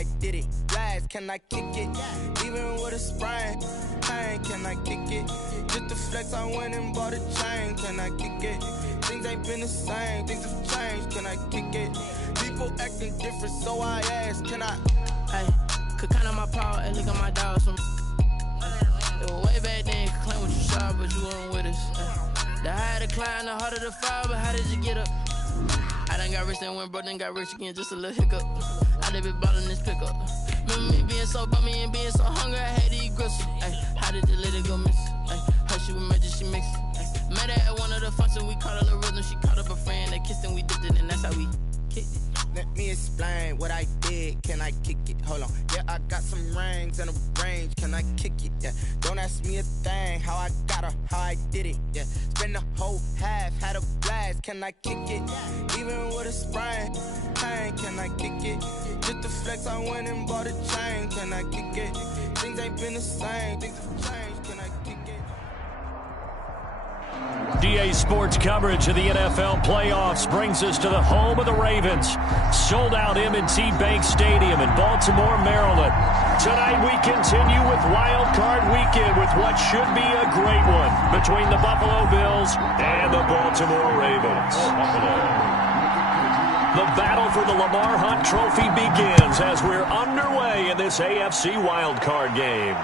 I did it. Blast, can I kick it? Even with a sprain, pain, can I kick it? Just the flex, I went and bought a chain, can I kick it? Things ain't been the same, things have changed, can I kick it? People acting different, so I ask, can I? Hey, could count on my power, and look at my dogs from. It was way back then, could claim what you saw, but you weren't with us. The higher the climb, the harder the fall, but how did you get up? I done got rich, then went broke, then got rich again, just a little hiccup. I done been ballin' this pickup. Remember me being so bummy and being so hungry, I had to eat gristle. Ay, how did you let it go miss? Ay, how she was magic, she mixed. Met her at one of the functions, we caught a little rhythm, she caught up a friend, they kissed and we dipped it, and that's how we kicked it. Let me explain what I did, can I kick it? Hold on, yeah, I got some rings and a range, can I kick it? Yeah, don't ask me a thing, how I got her, how I did it. Yeah, spend the whole half, had a blast, can I kick it? Even with a sprain, pain, can I kick it? Just the flex, I went and bought a chain, can I kick it? Things ain't been the same, things have changed, can I kick it? DA Sports coverage of the NFL playoffs brings us to the home of the Ravens. Sold out M&T Bank Stadium in Baltimore, Maryland. Tonight we continue with Wild Card Weekend with what should be a great one between the Buffalo Bills and the Baltimore Ravens. The battle for the Lamar Hunt Trophy begins as we're underway in this AFC Wild Card game.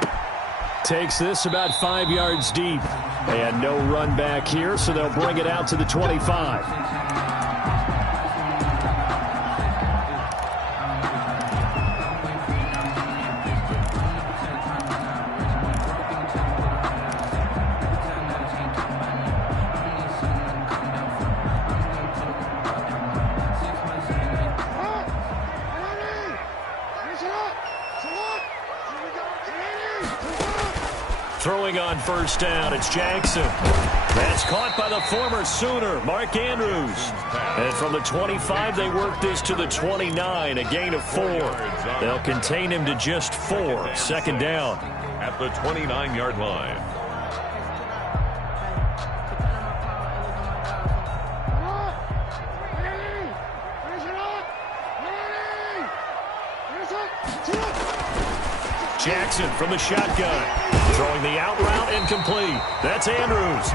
Takes this about 5 yards deep. And no run back here, so they'll bring it out to the 25. Throwing on first down, it's Jackson. That's caught by the former Sooner, Mark Andrews. And from the 25, they work this to the 29, a gain of 4. They'll contain him to just 4. Second down. At the 29-yard line. Jackson from the shotgun. Throwing the out route incomplete. That's Andrews.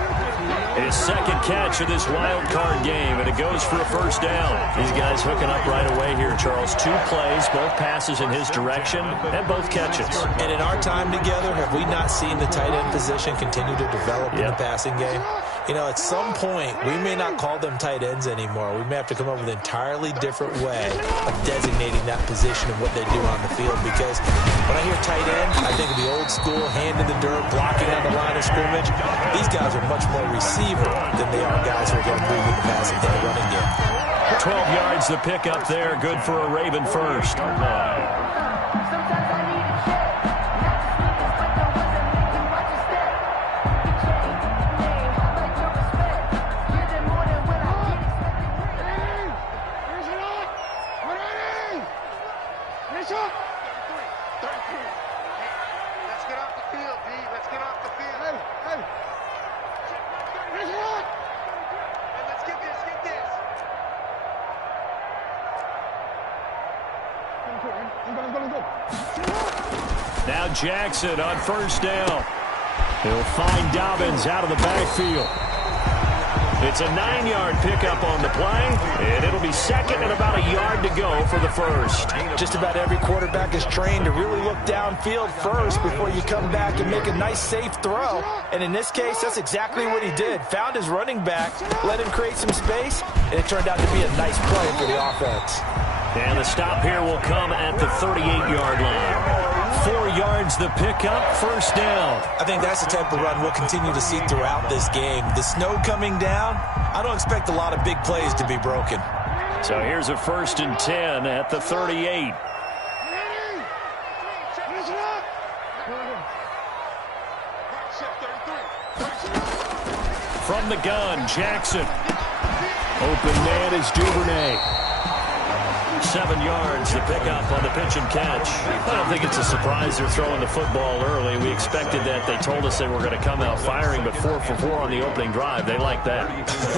His second catch of this wild card game, and it goes for a first down. These guys hooking up right away here, Charles. 2 plays, both passes in his direction, and both catches. And in our time together, have we not seen the tight end position continue to develop in the passing game? You know, at some point, we may not call them tight ends anymore. We may have to come up with an entirely different way of designating that position and what they do on the field. Because when I hear tight end, I think of the old school, hand in the dirt, blocking on the line of scrimmage. These guys are much more receiver than they are guys who are going to move in the passing game, running game. 12 yards the pick up there. Good for a Raven first. Now Jackson on first down. He'll find Dobbins out of the backfield. It's a 9-yard pickup on the play, and it'll be second and about a yard to go for the first. Just about every quarterback is trained to really look downfield first before you come back and make a nice, safe throw. And in this case, that's exactly what he did. Found his running back, let him create some space, and it turned out to be a nice play for the offense. And the stop here will come at the 38-yard line. 4 yards the pickup, first down. I think that's the type of run we'll continue to see throughout this game. The snow coming down, I don't expect a lot of big plays to be broken. So here's a 1st and 10 at the 38. From the gun, Jackson. Open man is Duvernay. 7 yards, the pickup on the pitch and catch. I don't think it's a surprise they're throwing the football early. We expected that. They told us they were going to come out firing, but 4 for 4 on the opening drive. They like that.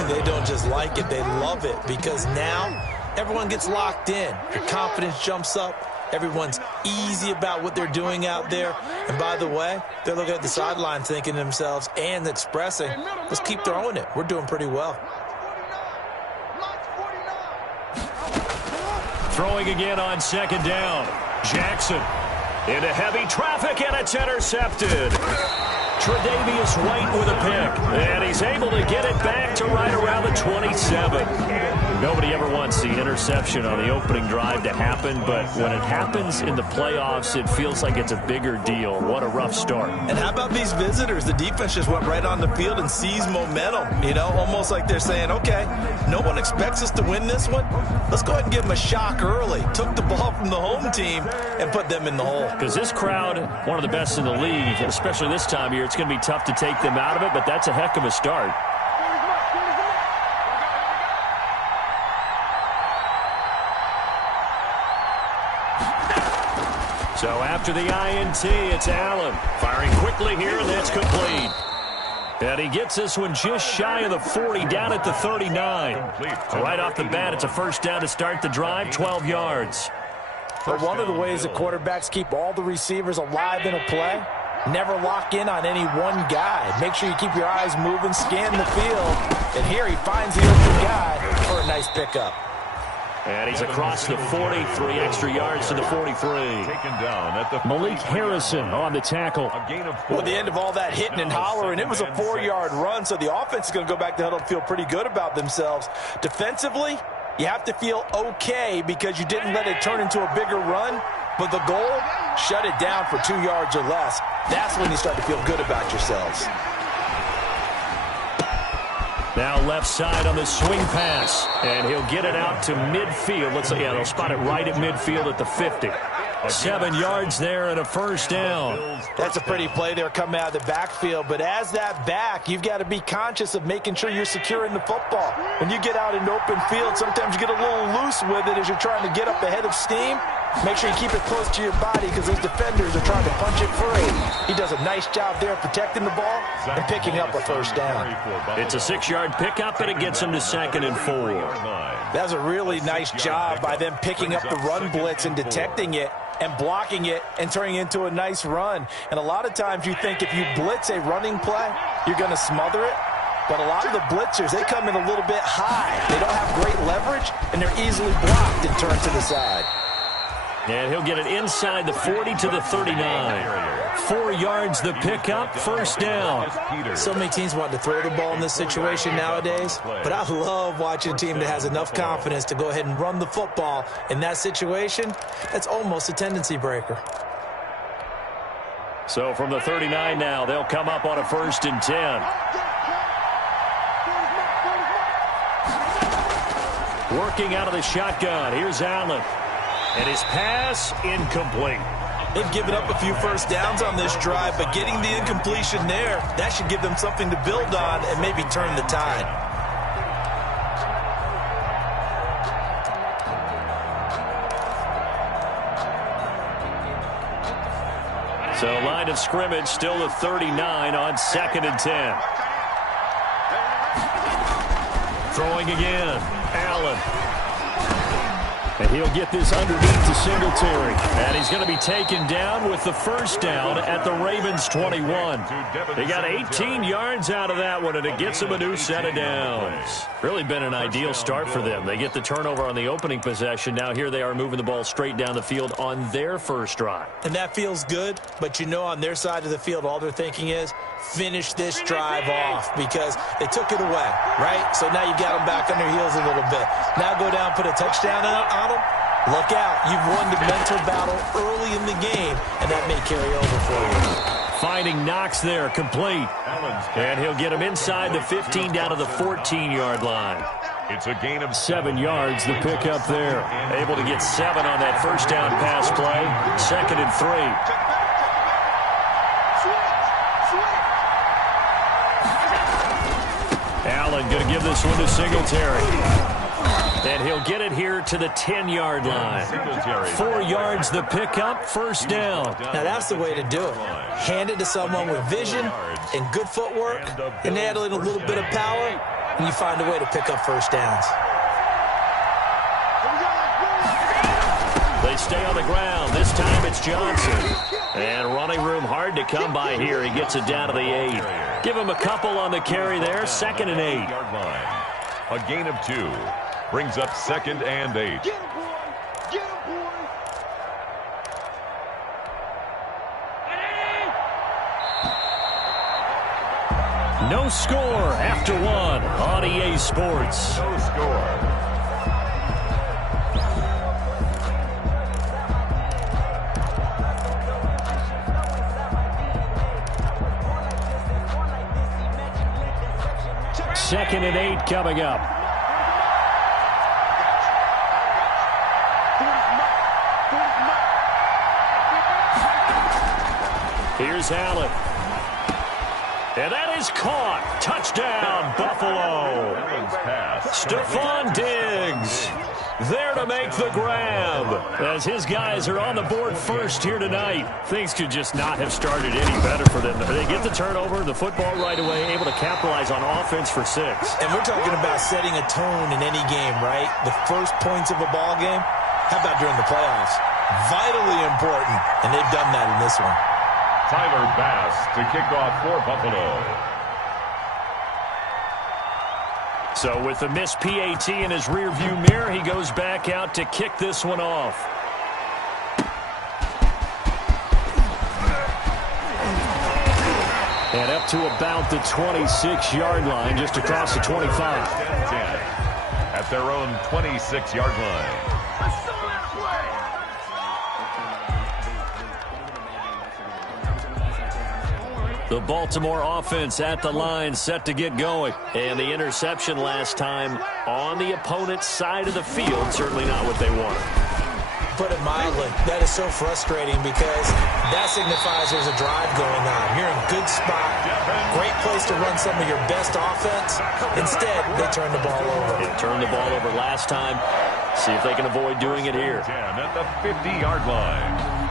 They don't just like it, they love it, because now everyone gets locked in. Your confidence jumps up. Everyone's easy about what they're doing out there. And by the way, they're looking at the sideline thinking to themselves and expressing, let's keep throwing it. We're doing pretty well. Throwing again on second down. Jackson into heavy traffic, and it's intercepted. Tre'Davious White with a pick, and he's able to get it back to right around the 27. Nobody ever wants the interception on the opening drive to happen, but when it happens in the playoffs, it feels like it's a bigger deal. What a rough start. And how about these visitors? The defense just went right on the field and seized momentum, you know, almost like they're saying, okay, no one expects us to win this one. Let's go ahead and give them a shock early. Took the ball from the home team and put them in the hole. Because this crowd, one of the best in the league, especially this time of year, it's going to be tough to take them out of it, but that's a heck of a start. So after the INT, it's Allen. Firing quickly here, and that's complete. And he gets this one just shy of the 40, down at the 39. Right off the bat, it's a first down to start the drive, 12 yards. But one of the ways that quarterbacks keep all the receivers alive in a play, never lock in on any one guy. Make sure you keep your eyes moving, scan the field. And here he finds the open guy for a nice pickup. And he's across the 40, 3 extra yards to the 43. Malik Harrison on the tackle. Well, at the end of all that hitting and hollering, it was a 4-yard run, so the offense is going to go back to huddle and feel pretty good about themselves. Defensively, you have to feel okay because you didn't let it turn into a bigger run, but the goal, shut it down for 2 yards or less. That's when you start to feel good about yourselves. Now left side on the swing pass, and he'll get it out to midfield. Let's say, yeah, they'll spot it right at midfield at the 50. 7 yards there and a first down. That's a pretty play there coming out of the backfield, but as that back, you've got to be conscious of making sure you're securing the football. When you get out in open field, sometimes you get a little loose with it as you're trying to get up ahead of steam. Make sure you keep it close to your body because those defenders are trying to punch it free. He does a nice job there protecting the ball and picking up a first down. It's a 6-yard pickup, and it gets him to 2nd and 4. That was a really nice job by them picking up the run blitz and detecting it and blocking it and turning it into a nice run. And a lot of times you think if you blitz a running play, you're going to smother it. But a lot of the blitzers, they come in a little bit high. They don't have great leverage, and they're easily blocked and turned to the side. And he'll get it inside the 40 to the 39. 4 yards the pickup, first down. So many teams want to throw the ball in this situation nowadays, but I love watching a team that has enough confidence to go ahead and run the football. In that situation, that's almost a tendency breaker. So from the 39 now, they'll come up on a 1st and 10. Working out of the shotgun, here's Allen. And his pass, incomplete. They've given up a few first downs on this drive, but getting the incompletion there, that should give them something to build on and maybe turn the tide. So line of scrimmage still the 39 on 2nd and 10. Throwing again, Allen. And he'll get this underneath to Singletary. And he's going to be taken down with the first down at the Ravens 21. They got 18 yards out of that one, and it gets them a new set of downs. Really been an ideal start for them. They get the turnover on the opening possession. Now here they are moving the ball straight down the field on their first drive. And that feels good, but you know on their side of the field, all they're thinking is, finish this drive off because they took it away, right? So now you got them back on their heels a little bit. Now go down, put a touchdown on them. Look out. You've won the mental battle early in the game, and that may carry over for you. Finding Knox there, complete. And he'll get him inside the 15 down to the 14-yard line. It's a gain of 7 yards, the pickup there. Able to get 7 on that first down pass play. 2nd and 3. Allen going to give this one to Singletary. And he'll get it here to the 10-yard line. 4 yards the pickup, first down. Now that's the way to do it. Hand it to someone with vision and good footwork, and add in a little bit of power, and you find a way to pick up first downs. They they stay on the ground. This time it's Johnson. And running room hard to come by here. He gets it down to the 8. Give him a couple on the carry there. 2nd and 8. A gain of 2 brings up 2nd and 8. No score after 1 on EA Sports. No score. Second and 8 coming up. Here's Allen. And that is caught. Touchdown, Buffalo. Stephon Diggs there to make the grab. As his guys are on the board first here tonight. Things could just not have started any better for them. They get the turnover, the football right away, able to capitalize on offense for 6. And we're talking about setting a tone in any game, right? The first points of a ball game. How about during the playoffs? Vitally important, and they've done that in this one. Tyler Bass to kick off for Buffalo. So with the missed PAT in his rearview mirror, he goes back out to kick this one off. And up to about the 26-yard line, just across the 25. At their own 26-yard line. The Baltimore offense at the line, set to get going. And the interception last time on the opponent's side of the field, certainly not what they wanted. Put it mildly, that is so frustrating because that signifies there's a drive going on. You're in a good spot, great place to run some of your best offense. Instead, they turn the ball over. They turned the ball over last time. See if they can avoid doing it here. 10 at the 50-yard line.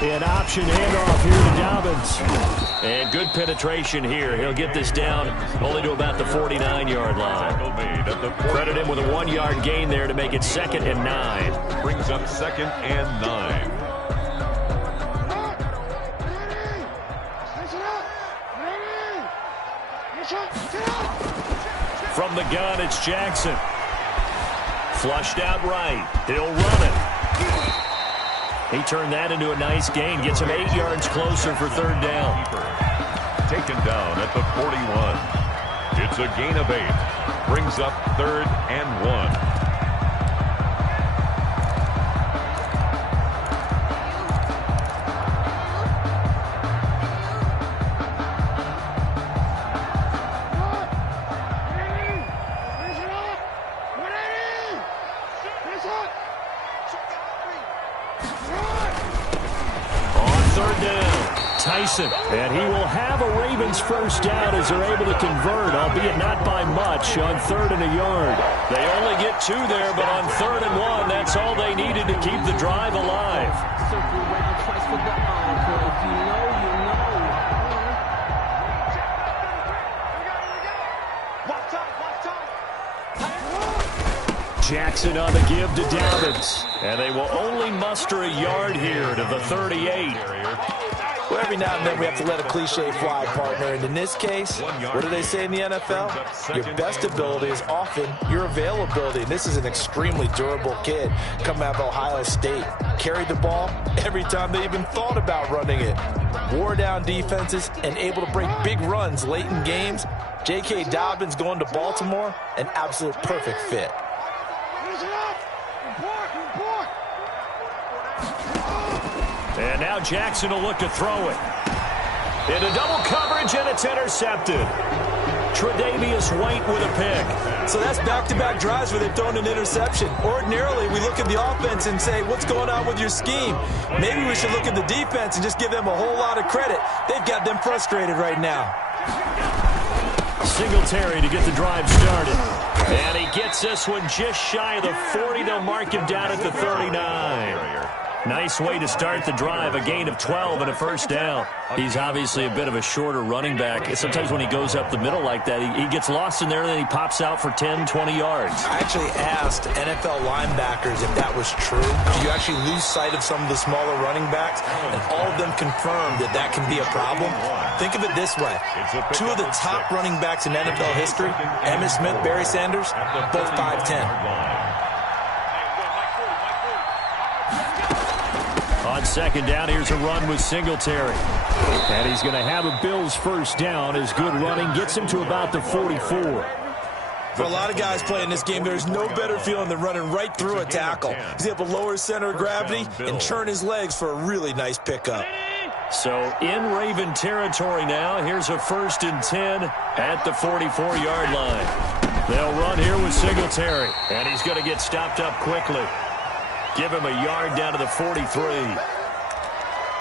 An option handoff here to Dobbins. And good penetration here. He'll get this down only to about the 49-yard line. Credit him with a 1-yard gain there to make it 2nd and 9. Brings up 2nd and 9. From the gun, it's Jackson. Flushed out right. He'll run it. He turned that into a nice gain. Gets him 8 yards closer for 3rd down. Taken down at the 41. It's a gain of 8. Brings up 3rd and 1. And he will have a Ravens first down as they're able to convert, albeit not by much, on 3rd and a yard. They only get 2 there, but on 3rd and 1, that's all they needed to keep the drive alive. Jackson on the give to Dobbins. And they will only muster a yard here to the 38. Well, every now and then we have to let a cliche fly, partner. And in this case, what do they say in the NFL? Your best ability is often your availability. And this is an extremely durable kid coming out of Ohio State. Carried the ball every time they even thought about running it. Wore down defenses and able to break big runs late in games. J.K. Dobbins going to Baltimore, an absolute perfect fit. And now Jackson will look to throw it. Into double coverage, and it's intercepted. Tre'Davious White with a pick. So that's back-to-back drives where they've thrown an interception. Ordinarily, we look at the offense and say, what's going on with your scheme? Maybe we should look at the defense and just give them a whole lot of credit. They've got them frustrated right now. Singletary to get the drive started. And he gets this one just shy of the 40. They'll mark him down at the 39. Nice way to start the drive, a gain of 12 and a first down. He's obviously a bit of a shorter running back. Sometimes when he goes up the middle like that, he gets lost in there and then he pops out for 10, 20 yards. I actually asked NFL linebackers if that was true. Do you actually lose sight of some of the smaller running backs? And all of them confirmed that that can be a problem. Think of it this way. Two of the top running backs in NFL history, Emmitt Smith, Barry Sanders, both 5'10". On second down, here's a run with Singletary. And he's going to have a Bills first down as good running gets him to about the 44. For a lot of guys playing this game, there's no better feeling than running right through a tackle. He's able to lower his center of gravity and turn his legs for a really nice pickup. So in Raven territory now, here's a 1st and 10 at the 44-yard line. They'll run here with Singletary, and he's going to get stopped up quickly. Give him a yard down to the 43.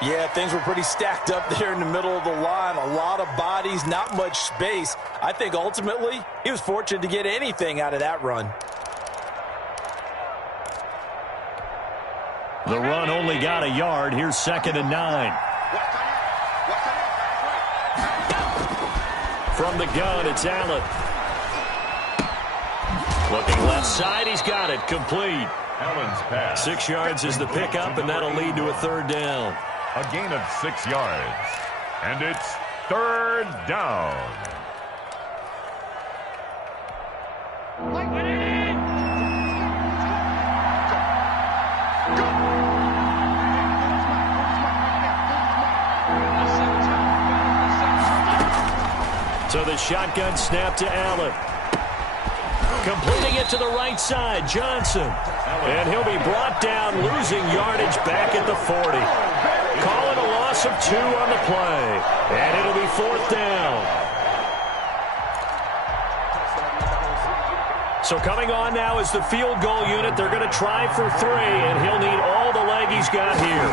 Yeah, things were pretty stacked up there in the middle of the line. A lot of bodies, not much space. I think ultimately he was fortunate to get anything out of that run. The run only got a yard. Here's 2nd and 9. From the gun, it's Allen. Looking left side, he's got it. Complete. Allen's pass. 6 yards is the pickup, and that'll lead to a 3rd down. A gain of 6 yards. And it's 3rd down. So the shotgun snap to Allen. Completing it to the right side, Johnson. And he'll be brought down, losing yardage back at the 40. Calling a loss of 2 on the play. And it'll be 4th down. So coming on now is the field goal unit. They're going to try for 3, and he'll need all the leg he's got here.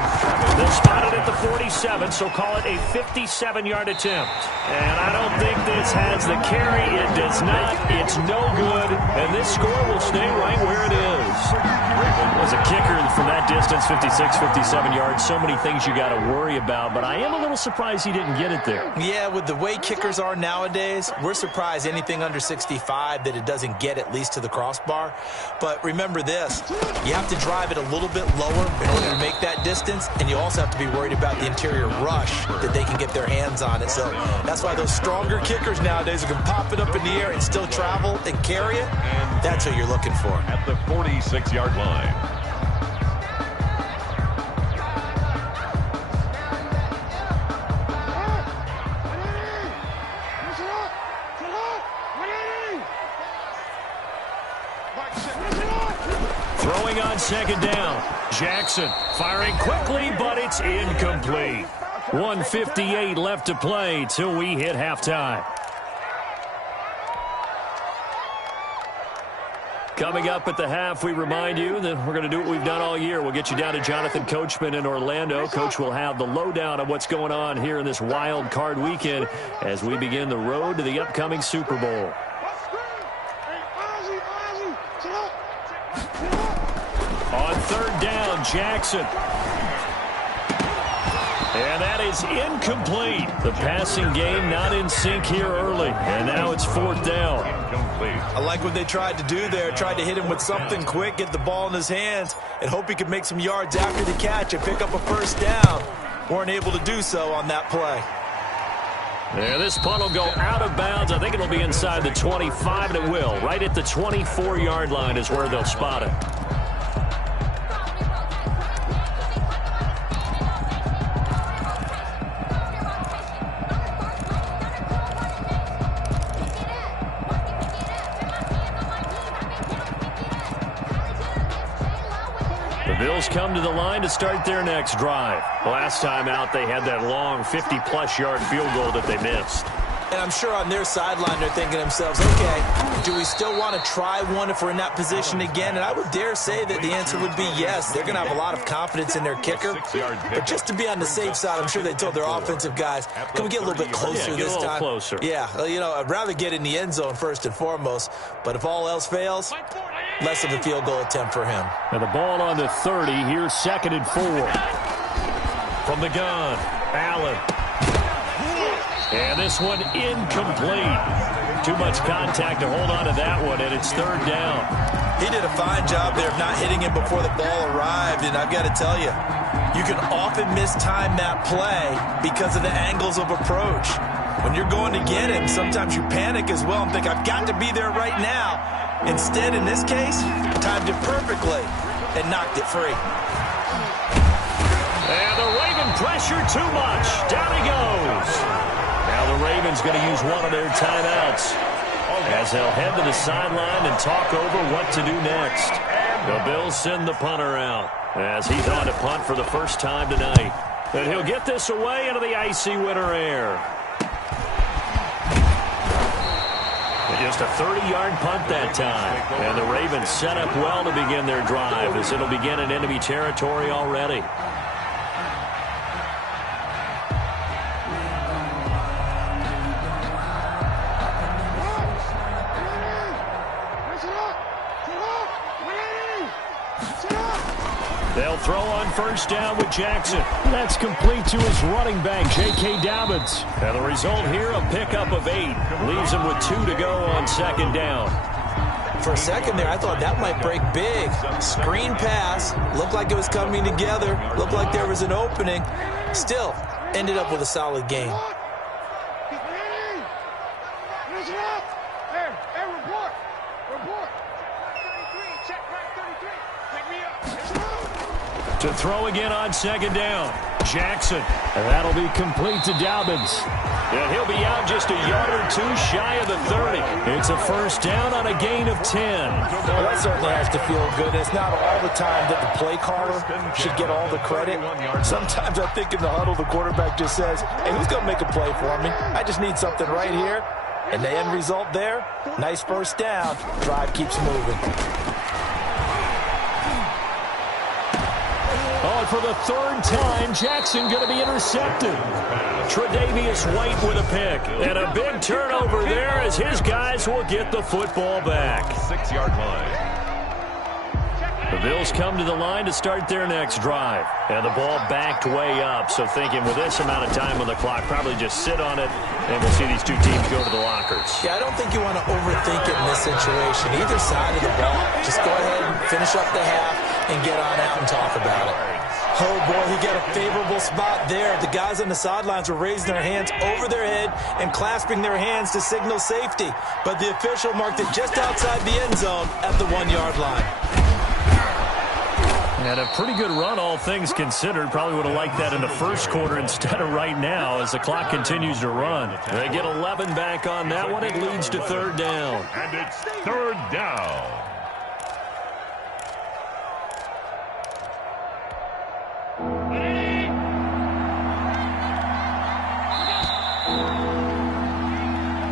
They'll spot it at the 47, so call it a 57-yard attempt. And I don't think this has the carry. It does not. It's no good, and this score will stay right where it is. As a kicker from that distance, 56, 57 yards, so many things you got to worry about, but I am a little surprised he didn't get it there. Yeah, with the way kickers are nowadays, we're surprised anything under 65 that it doesn't get at least to the crossbar. But remember this, you have to drive it a little bit lower in order to make that distance, and you also have to be worried about the interior rush that they can get their hands on it. So that's why those stronger kickers nowadays can pop it up in the air and still travel and carry it. That's what you're looking for. At the 46-yard line. Throwing on 2nd down. Jackson firing quickly, but it's incomplete. 1:58 left to play till we hit halftime. Coming up at the half, we remind you that we're going to do what we've done all year. We'll get you down to Jonathan Coachman in Orlando. Coach will have the lowdown of what's going on here in this wild card weekend as we begin the road to the upcoming Super Bowl. On 3rd down, Jackson. And that is incomplete. The passing game not in sync here early. And now it's 4th down. I like what they tried to do there. Tried to hit him with something quick, get the ball in his hands, and hope he could make some yards after the catch and pick up a 1st down. Weren't able to do so on that play. Yeah, this punt will go out of bounds. I think it'll be inside the 25, and it will. Right at the 24-yard line is where they'll spot it. Bills come to the line to start their next drive. Last time out, they had that long 50-plus yard field goal that they missed. And I'm sure on their sideline they're thinking to themselves, okay, do we still want to try one if we're in that position again? And I would dare say that the answer would be yes. They're going to have a lot of confidence in their kicker. But just to be on the safe side, I'm sure they told their offensive guys, can we get a little bit closer this time? Closer. Yeah, you know, I'd rather get in the end zone first and foremost. But if all else fails, less of a field goal attempt for him. And the ball on the 30. Here's 2nd and 4. From the gun, Allen. And this one incomplete. Too much contact to hold on to that one, and it's 3rd down. He did a fine job there of not hitting him before the ball arrived, and I've got to tell you, you can often mistime that play because of the angles of approach. When you're going to get him, sometimes you panic as well and think, I've got to be there right now. Instead, in this case, timed it perfectly and knocked it free. And the Raven pressure too much. Down he goes. Now the Ravens going to use one of their timeouts as they'll head to the sideline and talk over what to do next. The Bills send the punter out as he's on to punt for the first time tonight. And he'll get this away into the icy winter air. Just a 30-yard punt that time. And the Ravens set up well to begin their drive as it'll begin in enemy territory already. They'll throw on first down with Jackson. That's complete to his running back, J.K. Dobbins. And the result here, a pickup of 8. Leaves him with 2 to go on 2nd down. For a second there, I thought that might break big. Screen pass. Looked like it was coming together. Looked like there was an opening. Still, ended up with a solid game. To throw again on 2nd down. Jackson. And that'll be complete to Dobbins. And he'll be out just a yard or 2 shy of the 30. It's a first down on a gain of 10. Well, that certainly has to feel good. It's not all the time that the play caller should get all the credit. Sometimes I think in the huddle, the quarterback just says, hey, who's going to make a play for me? I just need something right here. And the end result there, nice first down. Drive keeps moving. Oh, for the 3rd time, Jackson going to be intercepted. Tre'Davious White with a pick. And a big turnover there as his guys will get the football back. 6-yard line. The Bills come to the line to start their next drive. And the ball backed way up. So thinking with this amount of time on the clock, probably just sit on it, and we'll see these two teams go to the lockers. Yeah, I don't think you want to overthink it in this situation. Either side of the ball. Just go ahead and finish up the half and get on out and talk about it. Oh, boy, he got a favorable spot there. The guys on the sidelines were raising their hands over their head and clasping their hands to signal safety. But the official marked it just outside the end zone at the 1-yard line. And a pretty good run, all things considered. Probably would have liked that in the first quarter instead of right now as the clock continues to run. They get 11 back on that one. It leads to 3rd down. And it's 3rd down.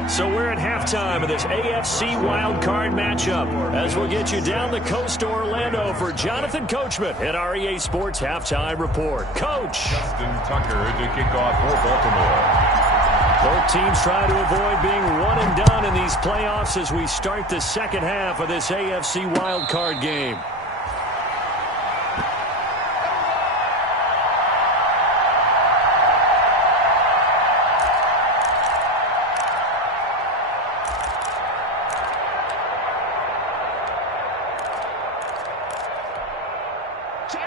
So we're at halftime of this AFC wildcard matchup as we'll get you down the coast to Orlando for Jonathan Coachman at our EA Sports Halftime Report. Coach. Justin Tucker to kick off for Baltimore. Both teams try to avoid being one and done in these playoffs as we start the second half of this AFC wildcard game.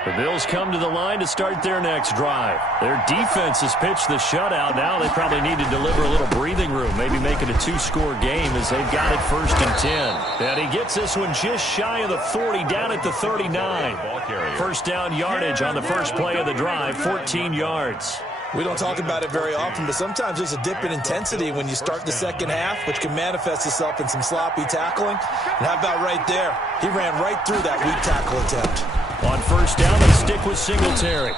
The Bills come to the line to start their next drive. Their defense has pitched the shutout. Now they probably need to deliver a little breathing room, maybe make it a 2-score game as they've got it 1st and 10. And he gets this one just shy of the 40, down at the 39. First down yardage on the first play of the drive, 14 yards. We don't talk about it very often, but sometimes there's a dip in intensity when you start the second half, which can manifest itself in some sloppy tackling. And how about right there? He ran right through that weak tackle attempt. On first down, they stick with Singletary.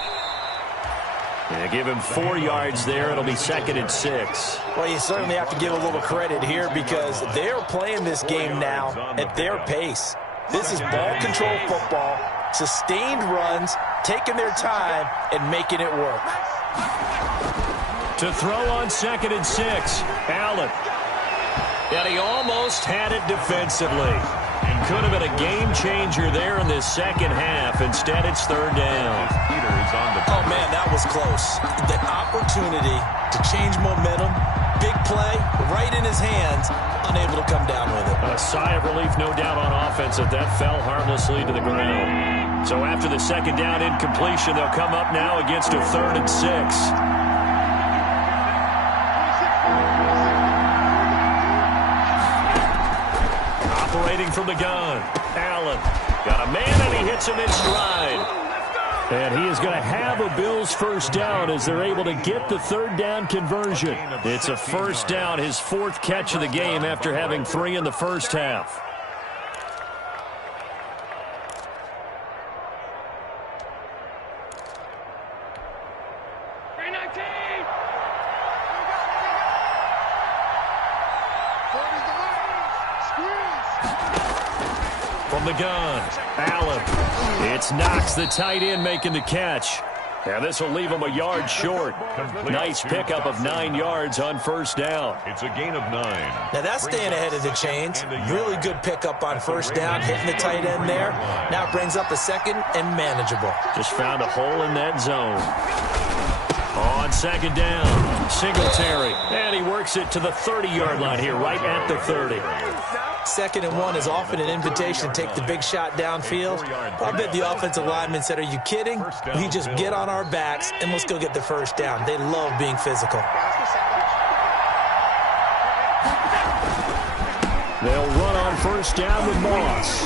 They give him 4 yards there. It'll be 2nd and 6. Well, you certainly have to give a little credit here because they're playing this game now at their pace. This is ball control football, sustained runs, taking their time, and making it work. To throw on 2nd and 6, Allen. And he almost had it defensively. Could have been a game changer there in this second half. Instead, it's third down. Oh, man, that was close. The opportunity to change momentum, big play, right in his hands, unable to come down with it. A sigh of relief, no doubt, on offense that fell harmlessly to the ground. So after the second down incompletion, they'll come up now against a 3rd and 6. Operating from the gun, Allen got a man and he hits him in stride. And he is going to have a Bills first down as they're able to get the third down conversion. It's a first down, his 4th catch of the game after having 3 in the first half. From the gun, Allen. It's Knox, the tight end, making the catch. Now this will leave him a yard short. Nice pickup of 9 yards on first down. It's a gain of 9. Now that's staying ahead of the chains. Really good pickup on first down, hitting the tight end there. Now it brings up a 2nd and manageable. Just found a hole in that zone. On second down, Singletary. And he works it to the 30-yard line here, right at the 30. 2nd and 1 is often an invitation to take the big shot downfield. I bet the offensive lineman said, are you kidding? We just get on our backs and let's go get the first down. They love being physical. They'll run on first down with Moss.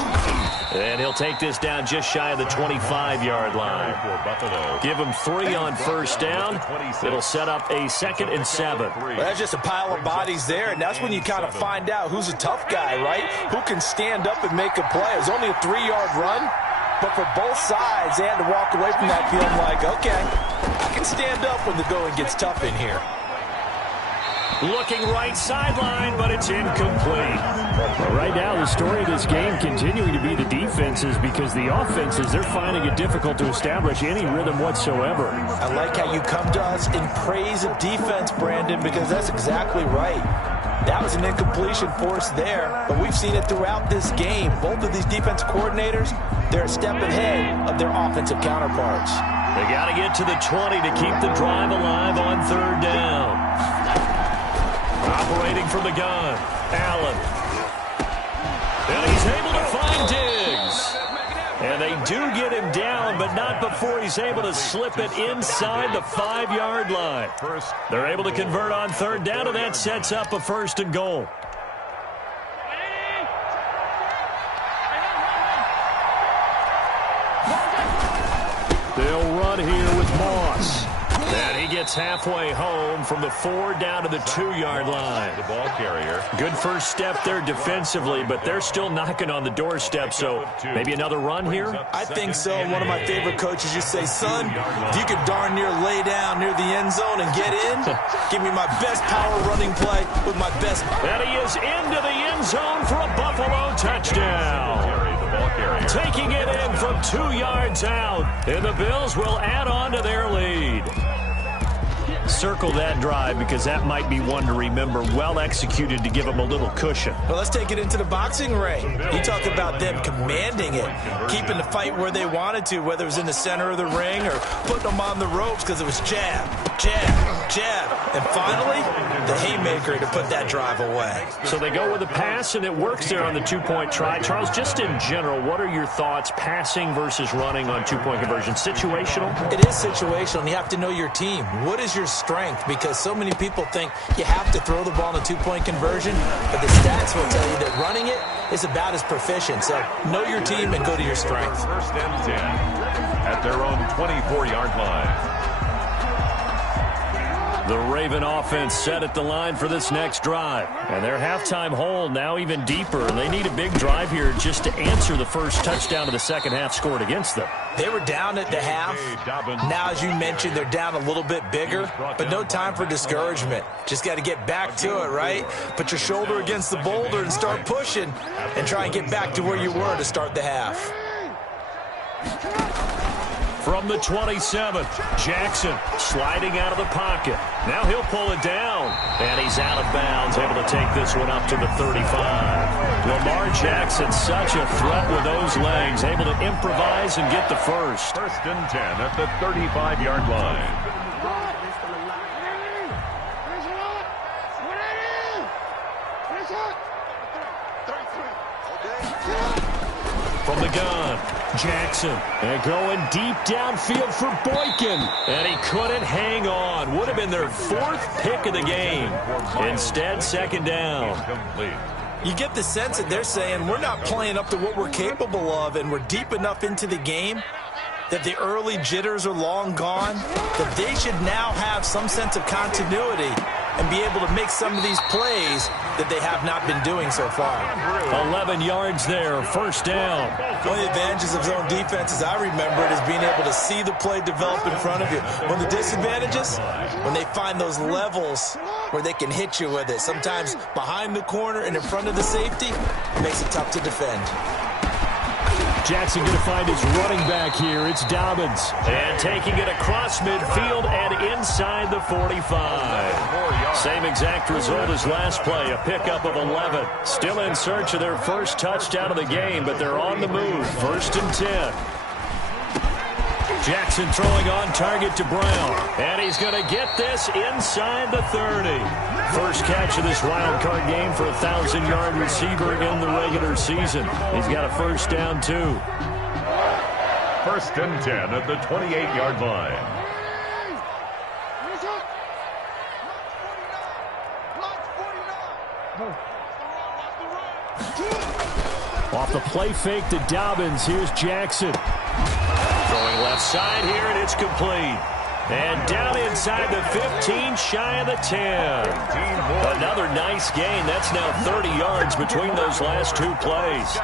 And he'll take this down just shy of the 25-yard line. Give him 3 on first down. It'll set up a 2nd and 7. Well, that's just a pile of bodies there, and that's when you kind of find out who's a tough guy, right? Who can stand up and make a play. It was only a 3-yard run, but for both sides, they had to walk away from that feeling like, okay, I can stand up when the going gets tough in here. Looking right sideline, but it's incomplete. Right now, the story of this game continuing to be the defenses, because the offenses, they're finding it difficult to establish any rhythm whatsoever. I like how you come to us in praise of defense, Brandon, because that's exactly right. That was an incompletion force there, but we've seen it throughout this game. Both of these defense coordinators, they're a step ahead of their offensive counterparts. They got to get to the 20 to keep the drive alive on third down. Operating from the gun, Allen. And he's able to find Diggs. And they do get him down, but not before he's able to slip it inside the 5-yard line. They're able to convert on third down, and that sets up a 1st and goal. They'll run here with Moss. And he gets halfway home from the 4 down to the 2-yard line. The ball carrier. Good first step there defensively, but they're still knocking on the doorstep, so maybe another run here? I think so. One of my favorite coaches used to say, son, if you could darn near lay down near the end zone and get in, give me my best power running play with my best. And he is into the end zone for a Buffalo touchdown. Taking it in from 2 yards out, and the Bills will add on to their lead. Circle that drive, because that might be one to remember. Well executed to give them a little cushion. Well, let's take it into the boxing ring. You talk about them commanding it, keeping the fight where they wanted to, whether it was in the center of the ring or putting them on the ropes, because it was jab, jab, jab. And finally, the haymaker to put that drive away. So they go with a pass, and it works there on the 2-point try. Charles, just in general, what are your thoughts passing versus running on 2-point conversion? Situational? It is situational, and you have to know your team. What is your strength? Because so many people think you have to throw the ball in a 2-point conversion, but the stats will tell you that running it is about as proficient. So know your team and go to your strength. 1st and 10 at their own 24-yard line. The Raven offense set at the line for this next drive. And their halftime hole now even deeper. And they need a big drive here just to answer the first touchdown of the second half scored against them. They were down at the half. Now, as you mentioned, they're down a little bit bigger, but no time for discouragement. Just got to get back to it, right? Put your shoulder against the boulder and start pushing and try and get back to where you were to start the half. From the 27, Jackson sliding out of the pocket. Now he'll pull it down, and he's out of bounds, able to take this one up to the 35. Lamar Jackson, such a threat with those legs, able to improvise and get the first. First and 10 at the 35-yard line. From the gun, Jackson, and going deep downfield for Boykin, and he couldn't hang on. Would have been their 4th pick of the game. Instead, second down. You get the sense that they're saying we're not playing up to what we're capable of, and we're deep enough into the game that the early jitters are long gone, that they should now have some sense of continuity and be able to make some of these plays that they have not been doing so far. 11 yards there, first down. One of the advantages of zone defense, as I remember it, is being able to see the play develop in front of you. One of the disadvantages, when they find those levels where they can hit you with it, sometimes behind the corner and in front of the safety, it makes it tough to defend. Jackson going to find his running back here. It's Dobbins. And taking it across midfield and inside the 45. Same exact result as last play, a pickup of 11. Still in search of their first touchdown of the game, but they're on the move. First and 10. Jackson throwing on target to Brown. And he's going to get this inside the 30. First catch of this wild card game for a 1,000-yard receiver in the regular season. He's got a first down, too. First and 10 at the 28-yard line. Off the play fake to Dobbins. Here's Jackson. Throwing left side here, and it's complete. And down inside the 15, shy of the 10. Another nice gain. That's now 30 yards between those last 2 plays.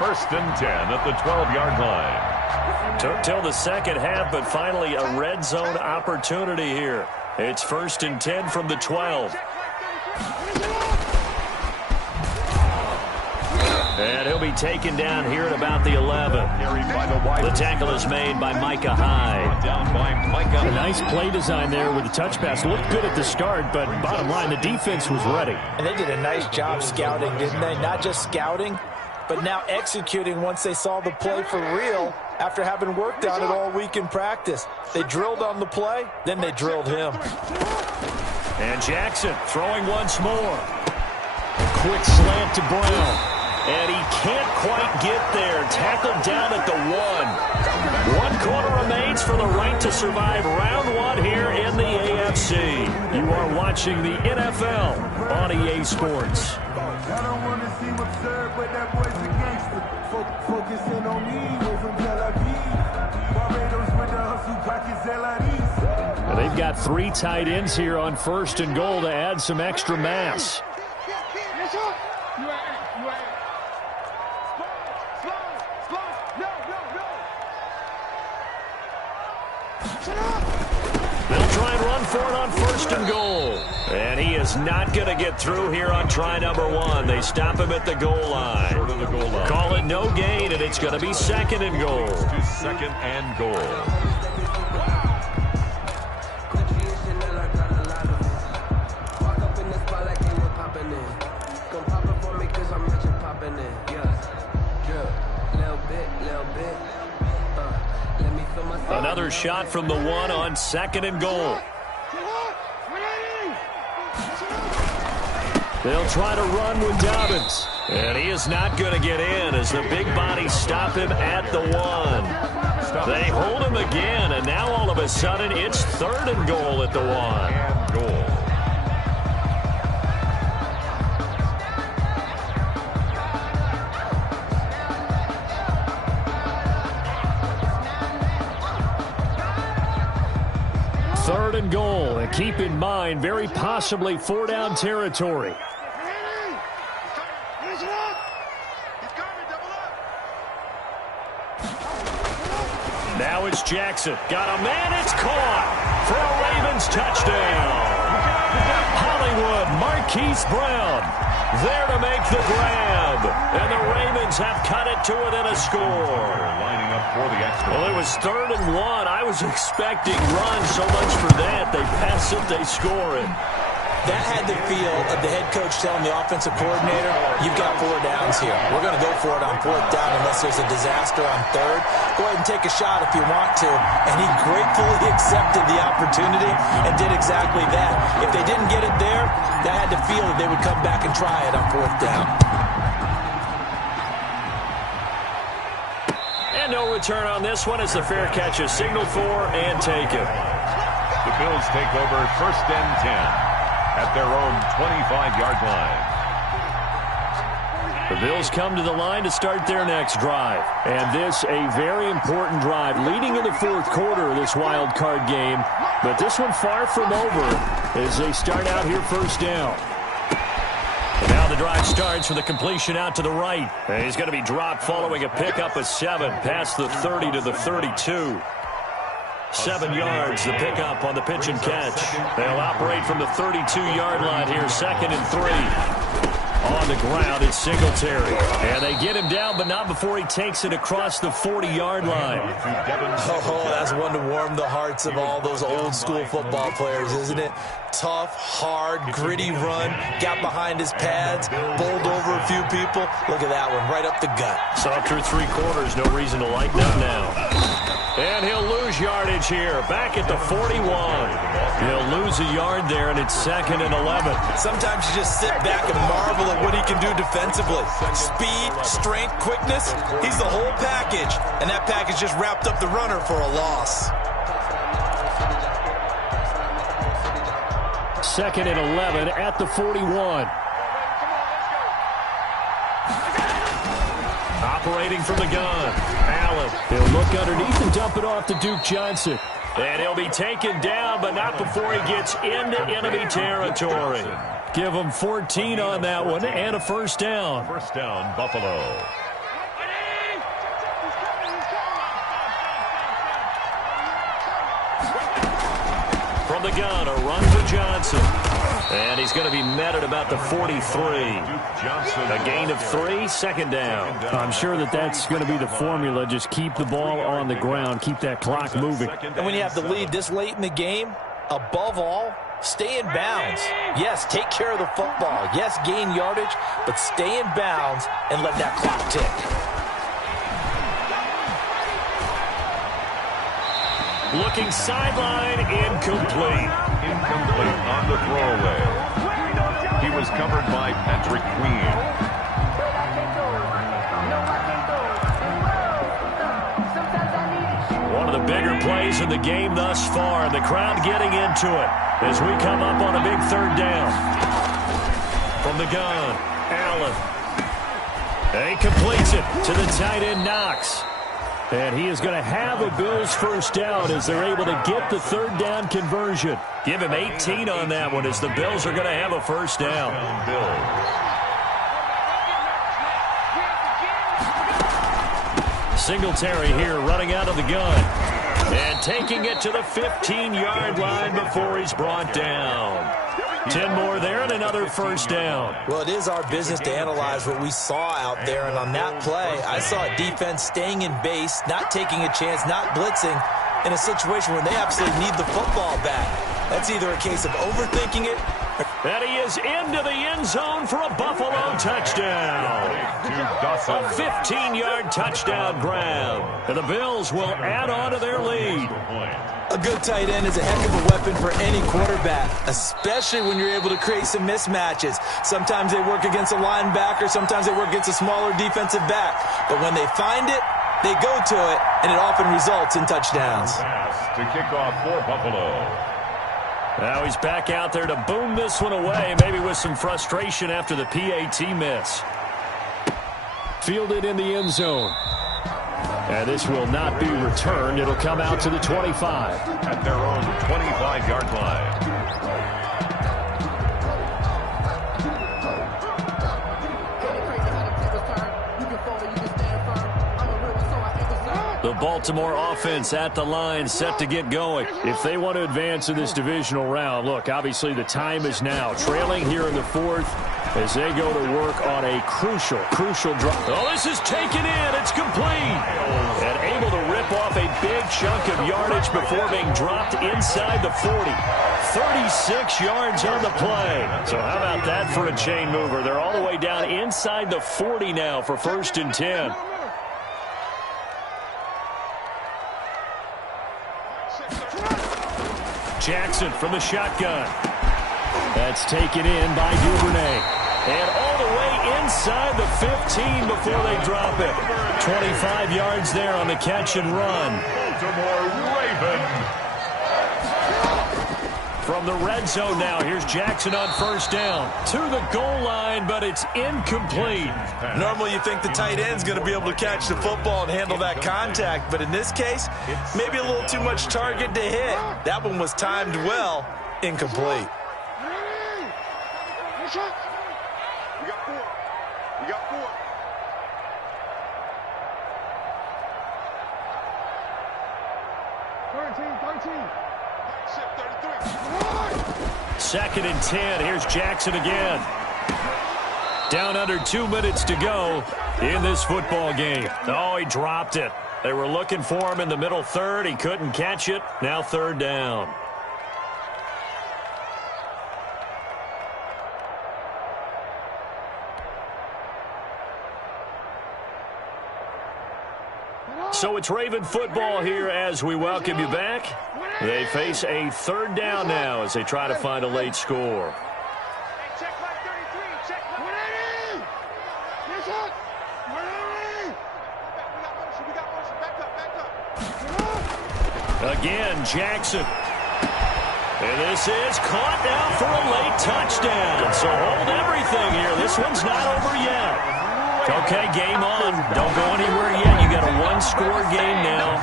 First and 10 at the 12-yard line. Took till the second half, but finally a red zone opportunity here. It's first and 10 from the 12. And he'll be taken down here at about the 11. The tackle is made by Micah Hyde. A nice play design there with the touch pass. Looked good at the start, but bottom line, the defense was ready. And they did a nice job scouting, didn't they? Not just scouting, but now executing once they saw the play for real after having worked on it all week in practice. They drilled on the play, then they drilled him. And Jackson throwing once more. Quick slant to Brown. And he can't quite get there. Tackled down at the 1. 1 quarter remains for the right to survive round 1 here in the AFC. You are watching the NFL on EA Sports. I don't want to seem absurd, but that boy's a gangster. Focusing on me, we're from Tel Aviv. Barbados with the hustle, pockets LREs. They've got 3 tight ends here on first and goal to add some extra mass. They'll try and run for it on first and goal. And he is not going to get through here on try number 1. They stop him at the goal line. Short of the goal line. Call it no gain, and it's going to be second and goal. To second and goal. Another shot from the 1 on second and goal. They'll try to run with Dobbins. And he is not going to get in as the big bodies stop him at the 1. They hold him again, and now all of a sudden it's third and goal at the 1. And goal. Third and goal, and keep in mind, very possibly 4-down territory. Now it's Jackson. Got a man, it's caught for a Ravens touchdown. Hollywood Marquise Brown There to make the grab. And the Ravens have cut it to within a score. Lining up for the extra. Well, it was 3rd and 1. I was expecting runs, so much for that. They pass it, they score it. That had the feel of the head coach telling the offensive coordinator, you've got 4 downs here. We're going to go for it on 4th down unless there's a disaster on 3rd. Go ahead and take a shot if you want to. And he gratefully accepted the opportunity and did exactly that. If they didn't get it there, that had the feel that they would come back and try it on 4th down. And no return on this one as the fair catch is signaled for and taken. The Bills take over 1st and 10. At their own 25-yard line. The Bills come to the line to start their next drive. And this a very important drive leading into 4th quarter of this wild card game. But this one far from over as they start out here 1st down. And now the drive starts with a completion out to the right. And he's going to be dropped following a pickup of 7 past the 30 to the 32. 7 yards, the pickup on the pitch and catch. They'll operate from the 32-yard line here, 2nd and 3. On the ground, it's Singletary. And they get him down, but not before he takes it across the 40-yard line. Oh, that's one to warm the hearts of all those old-school football players, isn't it? Tough, hard, gritty run. Got behind his pads, bowled over a few people. Look at that one, right up the gut. So through 3 quarters, no reason to lighten up now. And he'll lose yardage here, back at the 41. He'll lose a yard there, and it's 2nd and 11. Sometimes you just sit back and marvel at what he can do defensively. Speed, strength, quickness, he's the whole package. And that package just wrapped up the runner for a loss. 2nd and 11 at the 41. Operating from the gun. Allen. He'll look underneath and dump it off to Duke Johnson. And he'll be taken down, but not before he gets into enemy territory. Give him 14 on that one and a 1st down. 1st down, Buffalo. From the gun, a run for Johnson. And he's going to be met at about the 43. A gain of 3, 2nd down. I'm sure that's going to be the formula. Just keep the ball on the ground. Keep that clock moving. And when you have the lead this late in the game, above all, stay in bounds. Yes, take care of the football. Yes, gain yardage, but stay in bounds and let that clock tick. Looking sideline, incomplete. Incomplete on the throwaway. He was covered by Patrick Queen. One of the bigger plays in the game thus far. The crowd getting into it as we come up on a big 3rd down. From the gun, Allen. And he completes it to the tight end, Knox. And he is going to have a Bills 1st down as they're able to get the 3rd down conversion. Give him 18 on that one as the Bills are going to have a 1st down. Singletary here running out of the gun. And taking it to the 15-yard line before he's brought down. 10 more there and another 1st down. Well, it is our business to analyze what we saw out there. And on that play, I saw a defense staying in base, not taking a chance, not blitzing in a situation where they absolutely need the football back. That's either a case of overthinking it. And he is into the end zone for a Buffalo touchdown. A 15-yard touchdown grab. And the Bills will add on to their lead. A good tight end is a heck of a weapon for any quarterback, especially when you're able to create some mismatches. Sometimes they work against a linebacker, sometimes they work against a smaller defensive back. But when they find it, they go to it, and it often results in touchdowns. To kick off for Buffalo. Now he's back out there to boom this one away, maybe with some frustration after the PAT miss. Fielded in the end zone. And this will not be returned. It'll come out to the 25. At their own 25-yard line. The Baltimore offense at the line, set to get going. If they want to advance in this divisional round, look, obviously the time is now. Trailing here in the fourth as they go to work on a crucial drop. Oh, this is taken in. It's complete. And able to rip off a big chunk of yardage before being dropped inside the 40. 36 yards on the play. So how about that for a chain mover? They're all the way down inside the 40 now for 1st and 10. Jackson from the shotgun. That's taken in by Duvernay. And all the way inside the 15 before they drop it. 25 yards there on the catch and run. Baltimore Ravens. From the red zone now, here's Jackson on 1st down. To the goal line, but it's incomplete. Normally you think the tight end's going to be able to catch the football and handle that contact, but in this case, maybe a little too much target to hit. That one was timed well, incomplete. We got 4. We got 4. Second and 10. Here's Jackson again. Down under 2 minutes to go in this football game. Oh, he dropped it. They were looking for him in the middle third. He couldn't catch it. Now 3rd down. So it's Raven football here as we welcome you back. They face a 3rd down now as they try to find a late score. Again, Jackson. And this is caught now for a late touchdown. So hold everything here. This one's not over yet. Okay, game on. Don't go anywhere yet. You got a 1-score game now.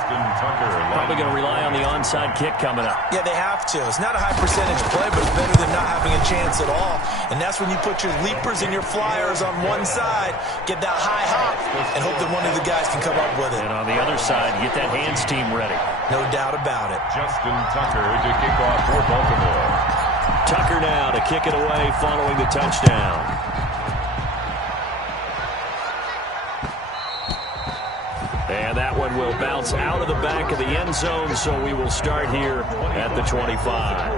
Probably going to rely on the onside kick coming up. Yeah, they have to. It's not a high percentage play, but it's better than not having a chance at all. And that's when you put your leapers and your flyers on one side, get that high hop, and hope that one of the guys can come up with it. And on the other side, get that hands team ready. No doubt about it. Justin Tucker to kick off for Baltimore. Tucker now to kick it away following the touchdown. And that one will bounce out of the back of the end zone, so we will start here at the 25.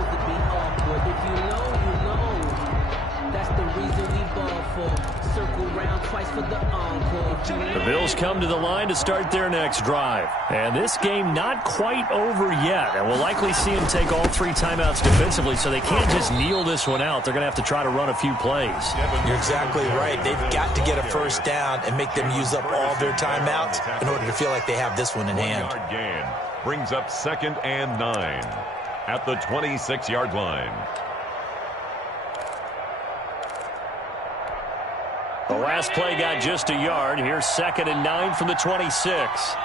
The Bills come to the line to start their next drive. And this game not quite over yet. And we'll likely see them take all 3 timeouts defensively, so they can't just kneel this one out. They're going to have to try to run a few plays. You're exactly right. They've got to get a 1st down and make them use up all their timeouts in order to feel like they have this one in hand. 1-yard gain brings up 2nd and 9 at the 26-yard line. The last play got just a yard. Here's 2nd and 9 from the 26.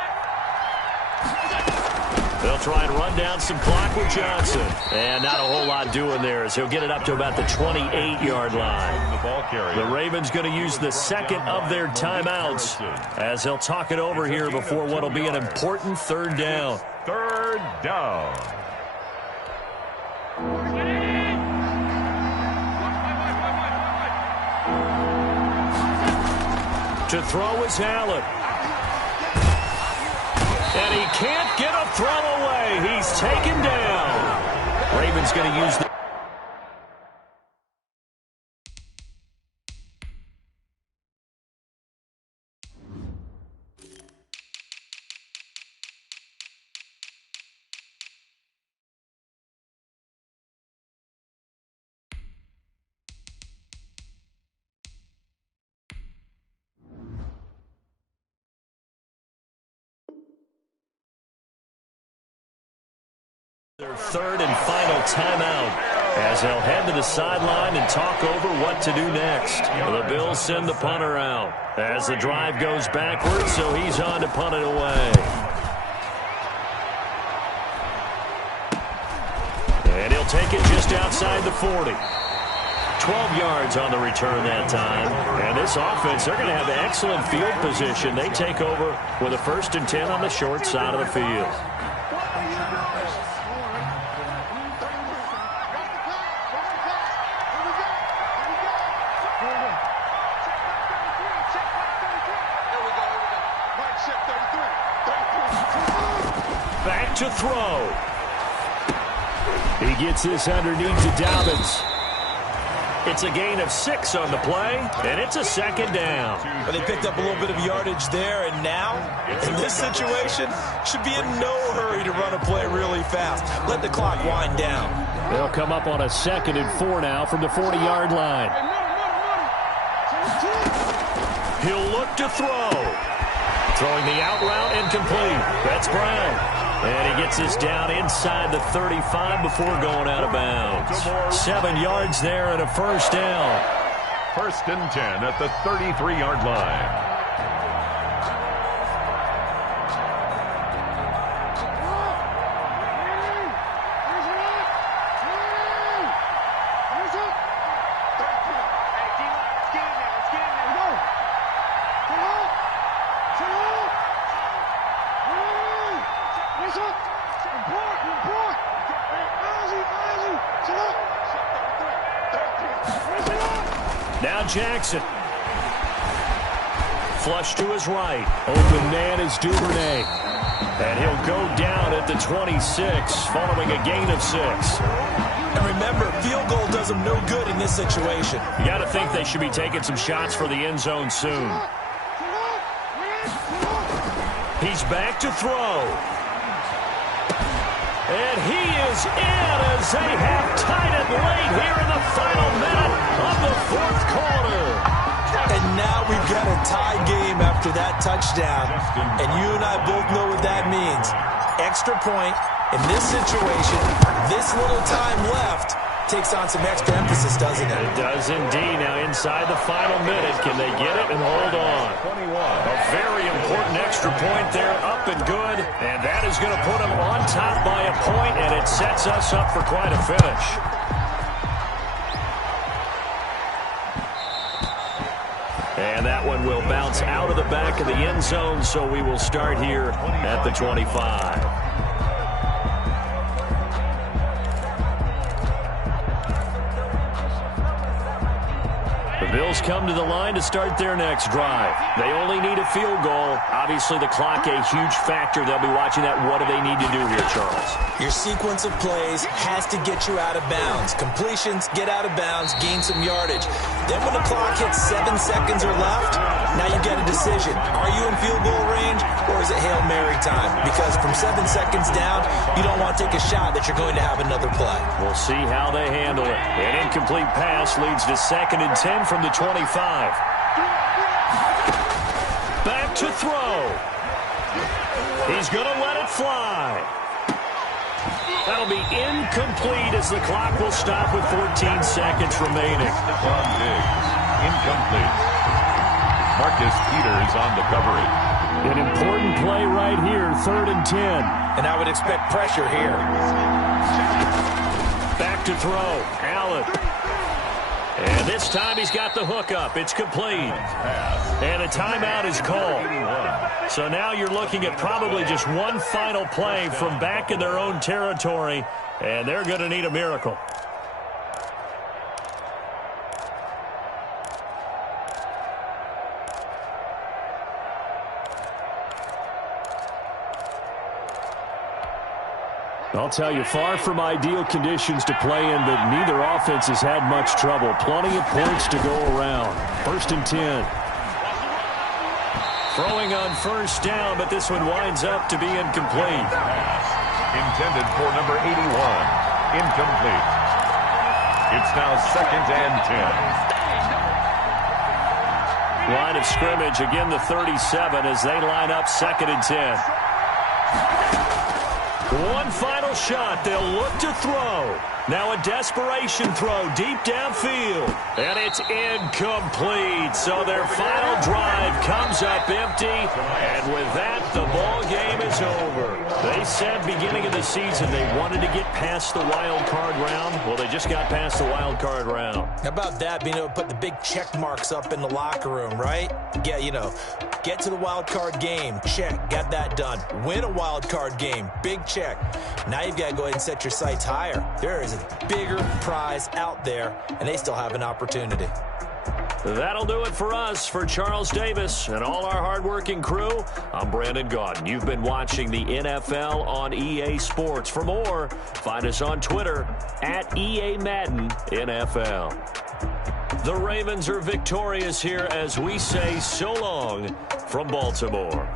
They'll try and run down some clock with Johnson. And not a whole lot doing there as he'll get it up to about the 28-yard line. The Ravens going to use the 2nd of their timeouts as they'll talk it over here before what will be an important 3rd down. 3rd down. To throw is Allen. And he can't get a throw away. He's taken down. Ravens going to use the... their 3rd and final timeout as they'll head to the sideline and talk over what to do next. The Bills send the punter out as the drive goes backwards, so he's on to punt it away. And he'll take it just outside the 40. 12 yards on the return that time. And this offense, they're going to have excellent field position. They take over with a 1st and 10 on the short side of the field. Back to throw. He gets this underneath to Dobbins. It's a gain of 6 on the play, and it's a 2nd down. Well, they picked up a little bit of yardage there, and now, in this situation, should be in no hurry to run a play really fast. Let the clock wind down. They'll come up on a 2nd and 4 now from the 40-yard line. He'll look to throw. Throwing the out route incomplete. That's Brown. And he gets this down inside the 35 before going out of bounds. 7 yards there and a 1st down. 1st and 10 at the 33-yard line. Now Jackson. Flush to his right. Open man is Duvernay. And he'll go down at the 26 following a gain of 6. And remember, field goal does him no good in this situation. You got to think they should be taking some shots for the end zone soon. He's back to throw. And he is in as they have tied it late here in the final minute of the 4th quarter. And now we've got a tie game after that touchdown. And you and I both know what that means. Extra point in this situation, this little time left, takes on some extra emphasis, doesn't it? It does indeed. Now inside the final minute, can they get it and hold on? 21. A very important extra point there, up and good. And that is going to put them on top by a point, and it sets us up for quite a finish. And that one will bounce out of the back of the end zone, so we will start here at the 25. The Bills come to the line to start their next drive. They only need a field goal. Obviously, the clock a huge factor. They'll be watching that. What do they need to do here, Charles? Your sequence of plays has to get you out of bounds. Completions, get out of bounds, gain some yardage. Then when the clock hits 7 seconds or left, now you get a decision. Are you in field goal range, or is it Hail Mary time? Because from 7 seconds down, you don't want to take a shot that you're going to have another play. We'll see how they handle it. An incomplete pass leads to 2nd and 10 from the 25. Back to throw. He's going to let it fly. That'll be incomplete as the clock will stop with 14 seconds remaining. Stephon Diggs, incomplete. Marcus Peters on the coverage. An important play right here, 3rd and 10. And I would expect pressure here. Back to throw. Allen. And this time he's got the hook up. It's complete. And a timeout is called. So now you're looking at probably just one final play from back in their own territory, and they're going to need a miracle. I'll tell you, far from ideal conditions to play in, but neither offense has had much trouble. Plenty of points to go around. 1st and 10. Throwing on 1st down, but this one winds up to be incomplete. Intended for number 81. Incomplete. It's now 2nd and 10. Line of scrimmage, again the 37 as they line up 2nd and 10. One final shot. They'll look to throw. Now a desperation throw deep downfield. And it's incomplete. So their final drive comes up empty. And with that, the ball game is over. They said beginning of the season they wanted to get past the wild card round. Well, they just got past the wild card round. How about that, being able to put the big check marks up in the locker room, right? Get to the wild card game, check, got that done. Win a wild card game, big check. Now you've got to go ahead and set your sights higher. There is a bigger prize out there, and they still have an opportunity. That'll do it for us. For Charles Davis and all our hardworking crew, I'm Brandon Gaudin. You've been watching the NFL on EA Sports. For more, find us on Twitter at EA Madden NFL. The Ravens are victorious here as we say so long from Baltimore.